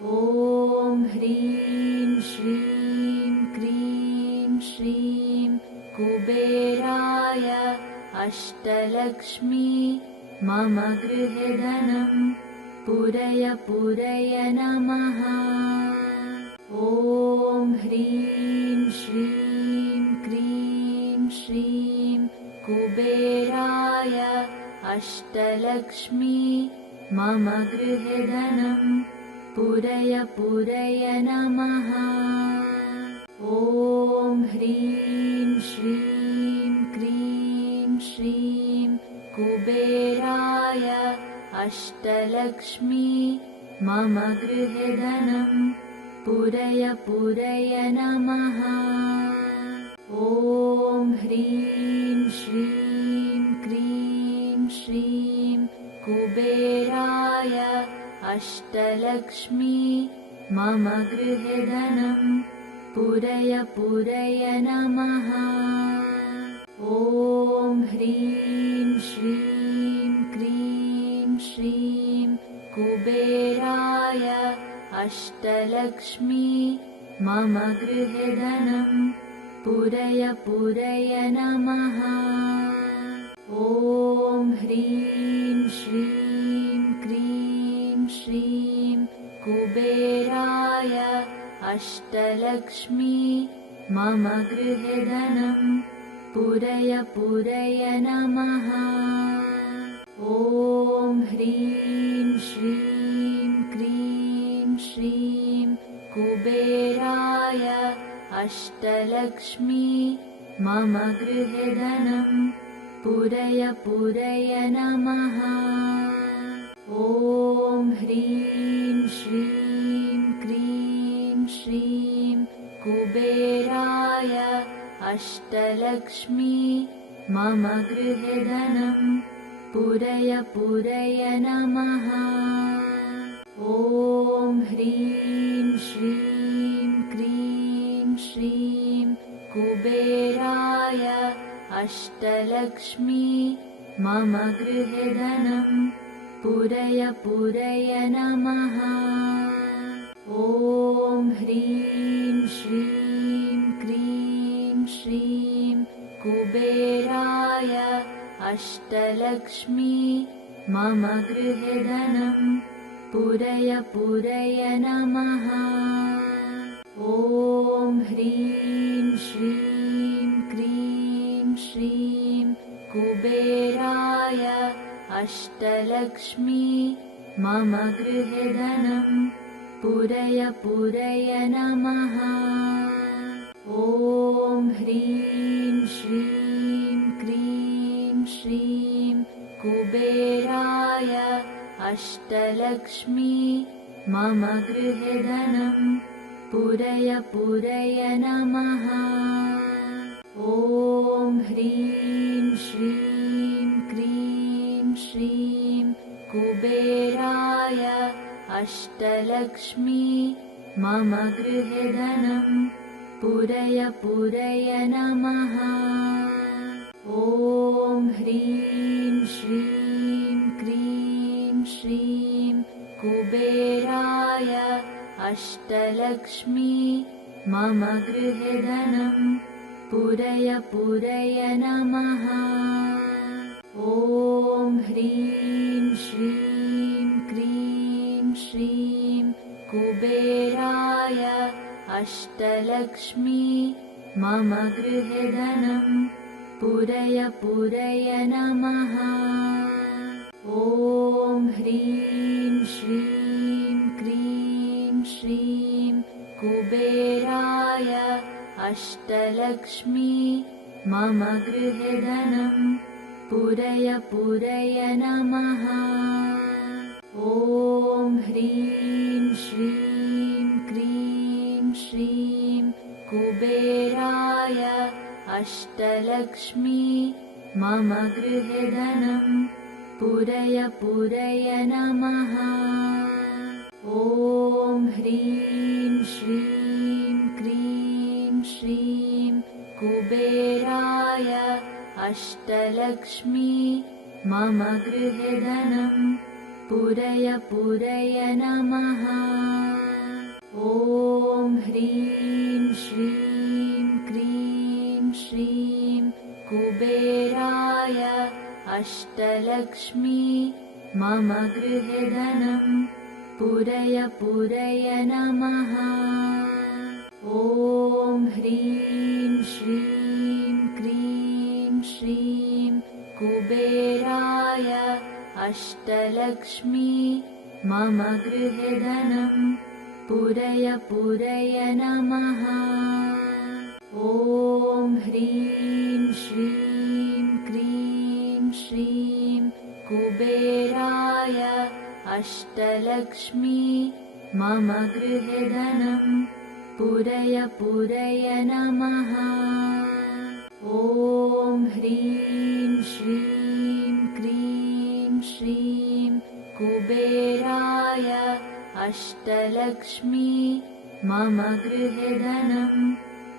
ॐ ह्रीं श्रीं क्रीं श्रीं कुबेराय अष्टलक्ष्मी मम गृहे धनं पूरय पूरय नमः। ॐ ह्रीं श्रीं क्रीं श्रीं कुबेराय अष्टलक्ष्मी मम गृहे धनं पूरय पूरय नमः। ॐ ह्रीं श्रीं क्रीं श्रीं कुबेराय अष्टलक्ष्मी मम गृहे धनं पूरय पूरय नमः। ॐ ह्रीं श्रीं क्रीं श्रीं कुबेराय अष्टलक्ष्मी मम गृहे धनं पूरय पूरय नमः। ॐ ह्रीं श्रीं क्रीं श्रीं कुबेराय अष्टलक्ष्मी मम गृहे धनं पूरय पूरय नमः। ॐ ह्रीं श्रीं क्रीं श्रीं कुबेराय अष्टलक्ष्मी मम गृहे धनं पूरय पूरय नमः। ॐ ह्रीं श्रीं क्रीं श्रीं कुबेराय अष्टलक्ष्मी मम गृहे धनं पूरय पूरय नमः। ॐ ह्रीं श्रीं क्रीं श्रीं कुबेराय अष्टलक्ष्मी मम गृहे धनं पूरय पूरय नमः। ॐ ह्रीं श्रीं क्रीं श्रीं कुबेराय अष्टलक्ष्मी मम गृहे धनं पूरय पूरय नमः। ॐ ह्रीं श्रीं क्रीं श्रीं कुबेराय अष्टलक्ष्मी मम गृहे धनं पूरय पूरय नमः। ॐ ह्रीं श्रीं क्रीं श्रीं कुबेराय अष्टलक्ष्मी मम गृहे धनं पूरय पूरय नमः। ॐ ह्रीं श्रीं क्रीं श्रीं कुबेराय अष्टलक्ष्मी मम गृहे धनं पूरय पूरय नमः। ॐ ह्रीं श्रीं क्रीं श्रीं कुबेराय अष्टलक्ष्मी मम गृहे धनं पूरय पूरय नमः। ॐ ह्रीं श्रीं क्रीं श्रीं कुबेराय अष्टलक्ष्मी मम गृहे धनं पूरय पूरय नमः। ॐ ह्रीं श्रीं क्रीं श्रीं कुबेराय अष्टलक्ष्मी मम गृहे धनं पूरय पूरय नमः। ॐ ह्रीं श्रीं क्रीं श्रीं कुबेराय अष्टलक्ष्मी मम गृहे धनं पूरय पूरय नमः। ॐ ह्रीं श्रीं क्रीं श्रीं कुबेराय अष्टलक्ष्मी मम गृहे धनं पूरय पूरय नमः। ॐ ह्रीं श्रीं क्रीं श्रीं कुबेराय अष्टलक्ष्मी मम गृहे धनं पूरय पूरय नमः। अष्टलक्ष्मी मम गृहे धनं पूरय पूरय नमः। ॐ ह्रीं श्रीं क्रीं श्रीं कुबेराय अष्टलक्ष्मी मम गृहे धनं पूरय पूरय नमः। ॐ ह्रीं श्रीं क्रीं श्रीं कुबेराय अष्टलक्ष्मी मम गृहे धनं पूरय पूरय नमः। ॐ ह्रीं श्रीं क्रीं श्रीं कुबेराय अष्टलक्ष्मी मम गृहे धनं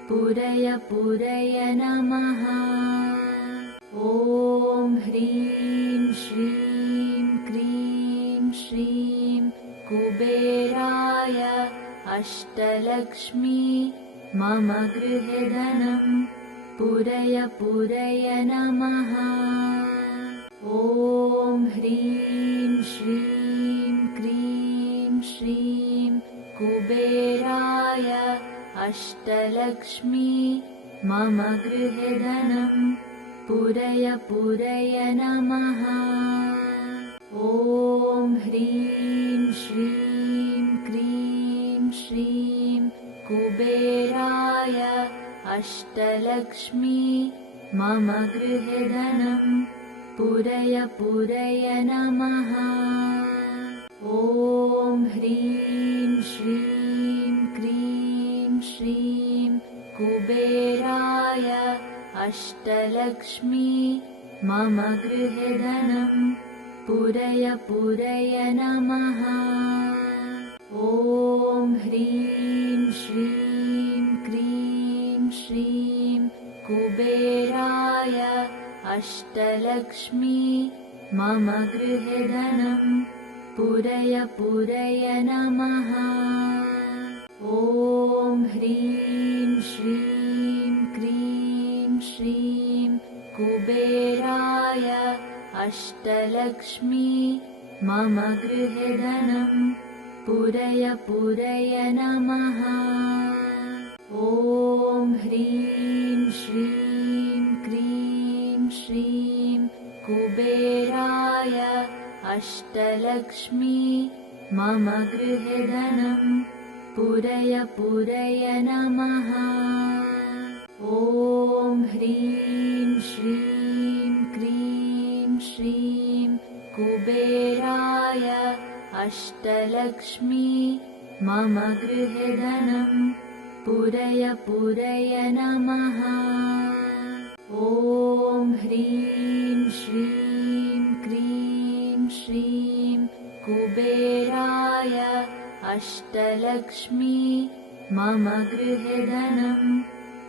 पूरय पूरय नमः। ॐ ह्रीं श्रीं क्रीं श्रीं कुबेराय अष्टलक्ष्मी मम गृहे धनं पूरय पूरय नमः। ॐ ह्रीं श्रीं क्रीं श्रीं कुबेराय अष्टलक्ष्मी मम गृहे धनं पूरय पूरय नमः। ॐ ह्रीं श्रीं क्रीं श्रीं कुबेराय अष्टलक्ष्मी मम गृहे धनं पूरय पूरय नमः। ॐ ह्रीं श्रीं क्रीं श्रीं कुबेराय अष्टलक्ष्मी मम गृहे धनं पूरय पूरय नमः। ॐ ह्रीं श्रीं क्रीं श्रीं कुबेराय अष्टलक्ष्मी मम गृहे धनं पूरय पूरय नमः। ॐ ह्रीं श्रीं क्रीं श्रीं कुबेराय अष्टलक्ष्मी मम गृहे धनं पूरय पूरय नमः। ॐ ह्रीं श्रीं क्रीं श्रीं कुबेराय अष्टलक्ष्मी मम गृहे धनं पूरय पूरय नमः। ॐ ह्रीं श्रीं क्रीं श्रीं कुबेराय अष्टलक्ष्मी मम गृहे धनं पूरय पूरय नमः। ॐ ह्रीं श्रीं क्रीं श्रीं कुबेराय अष्टलक्ष्मी मम गृहे धनं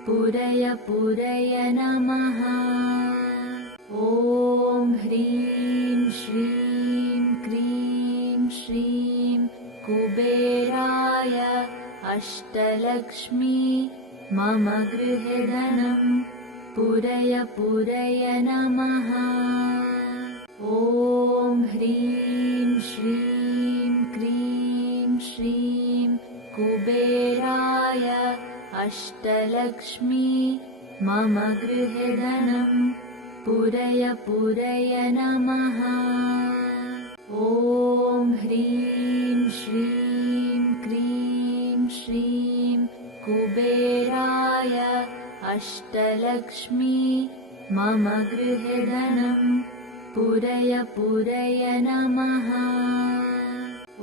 पूरय पूरय नमः। ॐ ह्रीं श्रीं क्रीं श्रीं कुबेराय अष्टलक्ष्मी मम गृहे धनं पूरय पूरय नमः। ॐ ह्रीं श्रीं क्रीं श्रीं कुबेराय अष्टलक्ष्मी मम गृहे धनं पूरय पूरय नमः। ॐ ह्रीं श्रीं क्रीं श्रीं कुबेराय अष्टलक्ष्मी मम गृहे धनं पूरय पूरय नमः।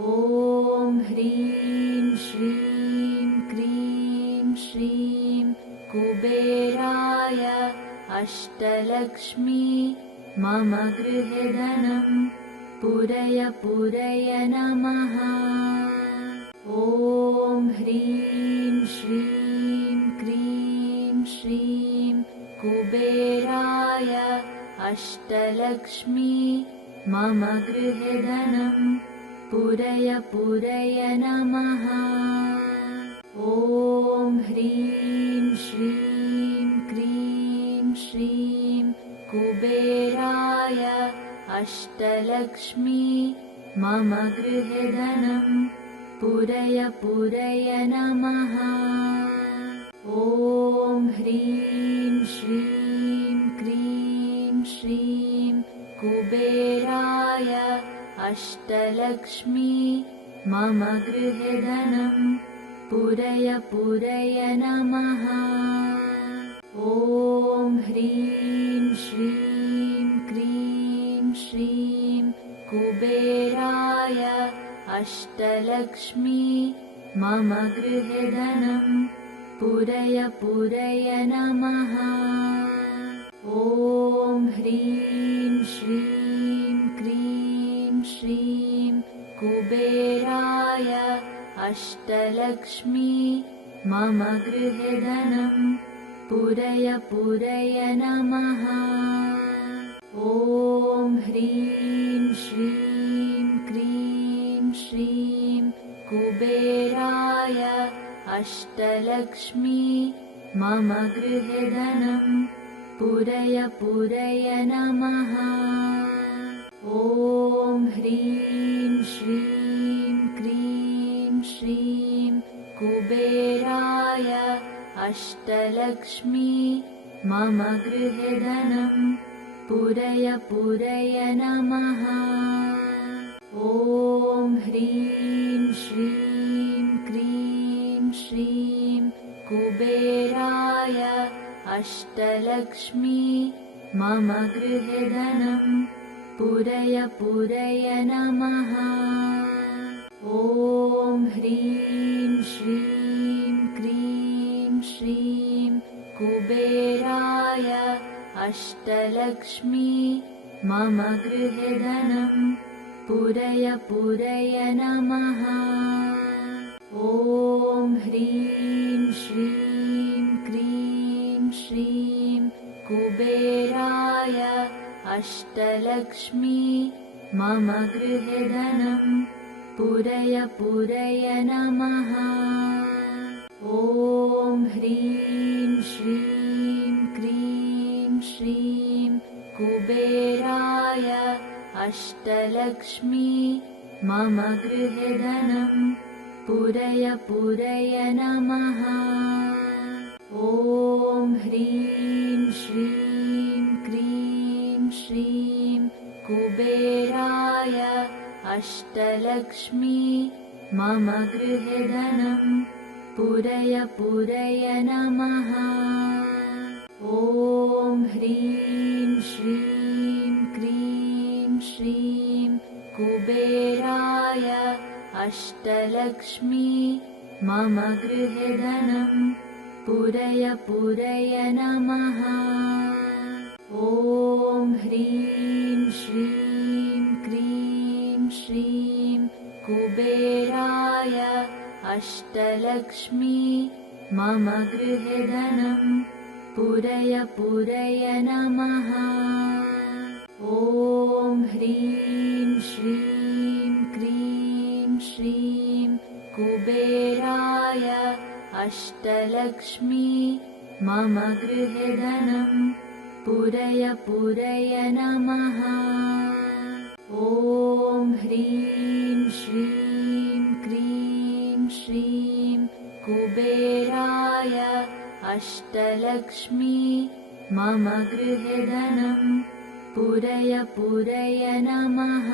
ॐ ह्रीं श्रीं क्रीं श्रीं कुबेराय अष्टलक्ष्मी मम गृहे धनं पूरय पूरय नमः। ॐ ह्रीं श्रीं क्रीं श्रीं कुबेराय अष्टलक्ष्मी मम गृहे धनं पूरय पूरय नमः। ॐ ह्रीं श्रीं क्रीं श्रीं कुबेराय अष्टलक्ष्मी मम गृहे धनं पूरय पूरय नमः। ॐ ह्रीं श्रीं क्रीं श्रीं कुबेराय अष्टलक्ष्मी मम गृहे धनं पूरय पूरय नमः। ॐ ह्रीं श्रीं क्रीं श्रीं कुबेराय अष्टलक्ष्मी मम गृहे धनं पूरय पूरय नमः। ॐ ह्रीं श्रीं क्रीं श्रीं कुबेराय अष्टलक्ष्मी मम गृहे धनं पूरय पूरय नमः। ॐ ह्रीं श्रीं क्रीं श्रीं कुबेराय अष्टलक्ष्मी मम गृहे धनं पूरय पूरय नमः। ॐ ह्रीं श्रीं क्रीं श्रीं कुबेराय अष्टलक्ष्मी मम गृहे धनं पूरय पूरय नमः। ॐ ह्रीं श्रीं क्रीं श्रीं कुबेराय अष्टलक्ष्मी मम गृहे धनं पूरय पूरय नमः। ॐ ह्रीं श्रीं क्रीं श्रीं कुबेराय अष्टलक्ष्मी मम गृहे धनं पूरय पूरय नमः। ॐ ह्रीं श्रीं क्रीं श्रीं कुबेराय अष्टलक्ष्मी मम गृहे धनं पूरय पूरय नमः। ॐ ह्रीं श्रीं क्रीं श्रीं कुबेराय अष्टलक्ष्मी मम गृहे धनं पूरय पूरय नमः। ॐ ह्रीं श्रीं क्रीं श्रीं कुबेराय अष्टलक्ष्मी मम गृहे धनं पूरय पूरय नमः। ॐ ह्रीं श्रीं क्रीं श्रीं कुबेराय अष्टलक्ष्मी मम गृहे धनं पूरय पूरय नमः। ॐ ह्रीं श्रीं क्रीं श्रीं कुबेराय अष्टलक्ष्मी मम गृहे धनं पूरय पूरय नमः। ॐ ह्रीं श्रीं क्रीं श्रीं कुबेराय अष्टलक्ष्मी मम गृहे धनं पूरय पूरय नमः। ॐ ह्रीं श्रीं क्रीं श्रीं कुबेराय अष्टलक्ष्मी मम गृहे धनं पूरय पूरय नमः।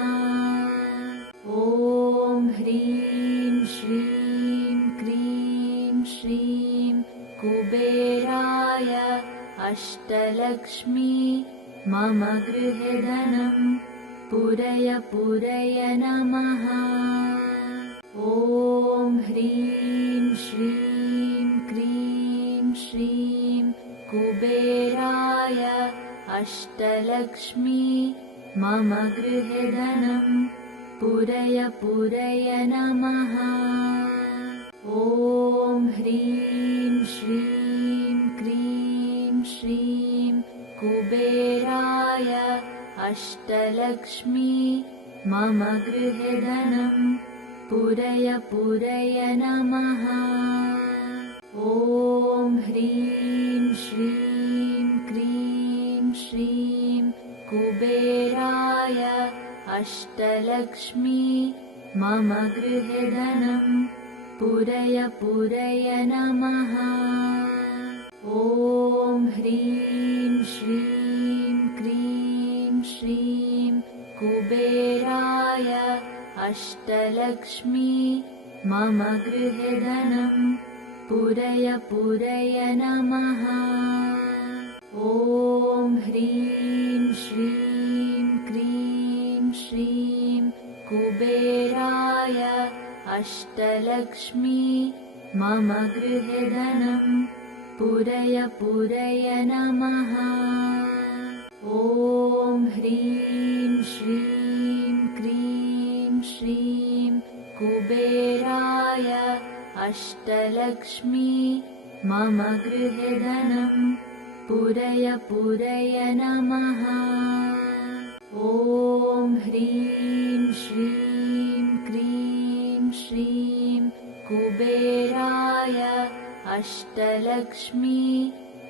ॐ ह्रीं श्रीं क्रीं श्रीं कुबेराय अष्टलक्ष्मी मम गृहे धनं पूरय पूरय नमः। ॐ ह्रीं श्रीं क्रीं श्रीं कुबेराय अष्टलक्ष्मी मम गृहे धनं पूरय पूरय नमः। ॐ ह्रीं श्रीं क्रीं श्रीं कुबेराय अष्टलक्ष्मी मम गृहे धनं पूरय पूरय नमः। ॐ ह्रीं श्रीं क्रीं श्रीं कुबेराय अष्टलक्ष्मी मम गृहे धनं पूरय पूरय नमः। ॐ ह्रीं श्रीं क्रीं श्रीं कुबेराय अष्टलक्ष्मी मम गृहे धनं पूरय पूरय नमः। ॐ ह्रीं श्रीं क्रीं श्रीं कुबेराय अष्टलक्ष्मी मम गृहे धनं पूरय पूरय नमः। ॐ ह्रीं श्रीं क्रीं श्रीं कुबेराय अष्टलक्ष्मी मम गृहे धनं पूरय पूरय नमः। ॐ ह्रीं श्रीं क्रीं श्रीं कुबेराय अष्टलक्ष्मी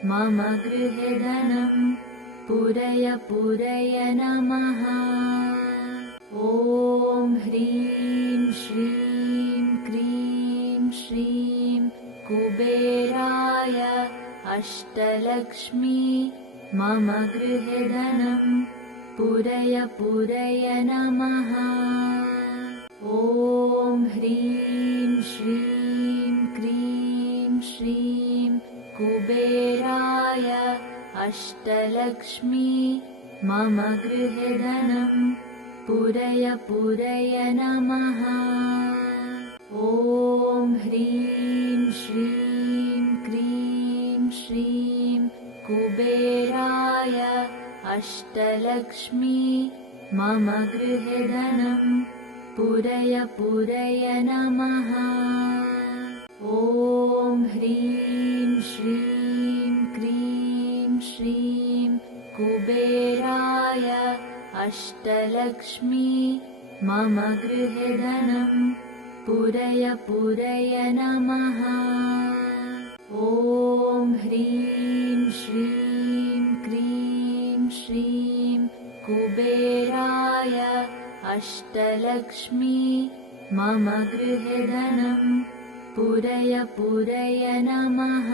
मम गृहे धनं पूरय पूरय नमः। ॐ ह्रीं श्रीं क्रीं श्रीं कुबेराय अष्टलक्ष्मी मम गृहे धनं पूरय पूरय नमः। ॐ ह्रीं श्रीं क्रीं श्रीं कुबेराय अष्टलक्ष्मी मम गृहे धनं पूरय पूरय नमः। ॐ ह्रीं श्रीं क्रीं श्रीं कुबेराय अष्टलक्ष्मी मम गृहे धनं पूरय पूरय नमः। ॐ ह्रीं श्रीं क्रीं श्रीं कुबेराय अष्टलक्ष्मी मम गृहे धनं पूरय पूरय नमः। ॐ ह्रीं श्रीं क्रीं श्रीं कुबेराय अष्टलक्ष्मी मम गृहे धनं पूरय पूरय नमः।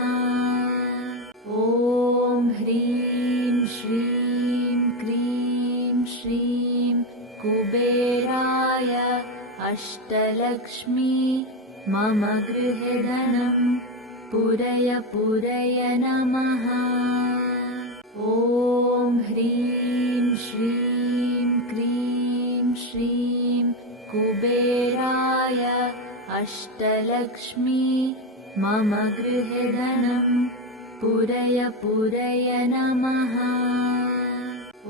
ॐ ह्रीं श्रीं क्रीं श्रीं कुबेराय अष्टलक्ष्मी मम गृहे धनं पूरय पूरय नमः। ॐ ह्रीं श्रीं क्रीं श्रीं कुबेराय अष्टलक्ष्मी मम गृहे धनं पूरय पूरय नमः।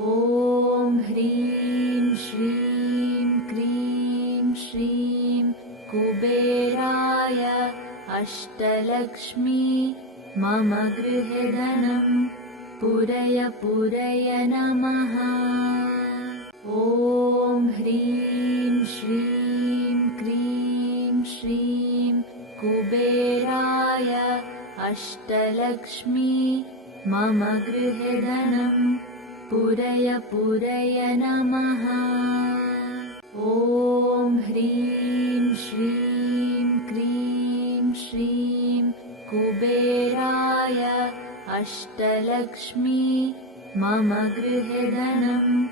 ॐ ह्रीं श्रीं क्रीं श्रीं कुबेराय अष्टलक्ष्मी मम गृहे धनं पूरय पूरय नमः। ॐ ह्रीं श्रीं क्रीं श्रीं कुबेराय अष्टलक्ष्मी मम गृहे धनं पूरय पूरय नमः। ॐ ह्रीं श्रीं क्रीं श्रीं कुबेराय अष्टलक्ष्मी मम गृहे धनं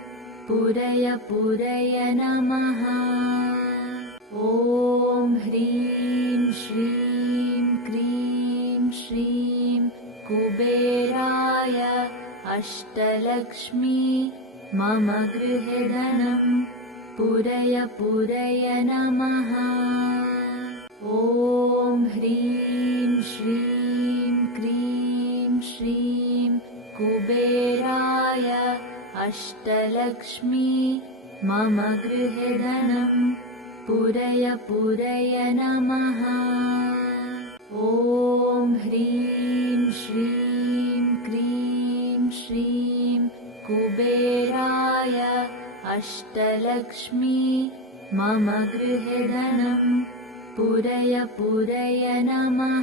पूरय पूरय नमः। ॐ ह्रीं श्रीं क्रीं श्रीं कुबेराय अष्टलक्ष्मी मम गृहे धनं पूरय पूरय नमः। ॐ ह्रीं श्रीं क्रीं श्रीं कुबेराय अष्टलक्ष्मी मम गृहे धनं पूरय पूरय नमः। ॐ ह्रीं श्रीं क्रीं श्रीं कुबेराय अष्टलक्ष्मी मम गृहे धनं पूरय पूरय नमः।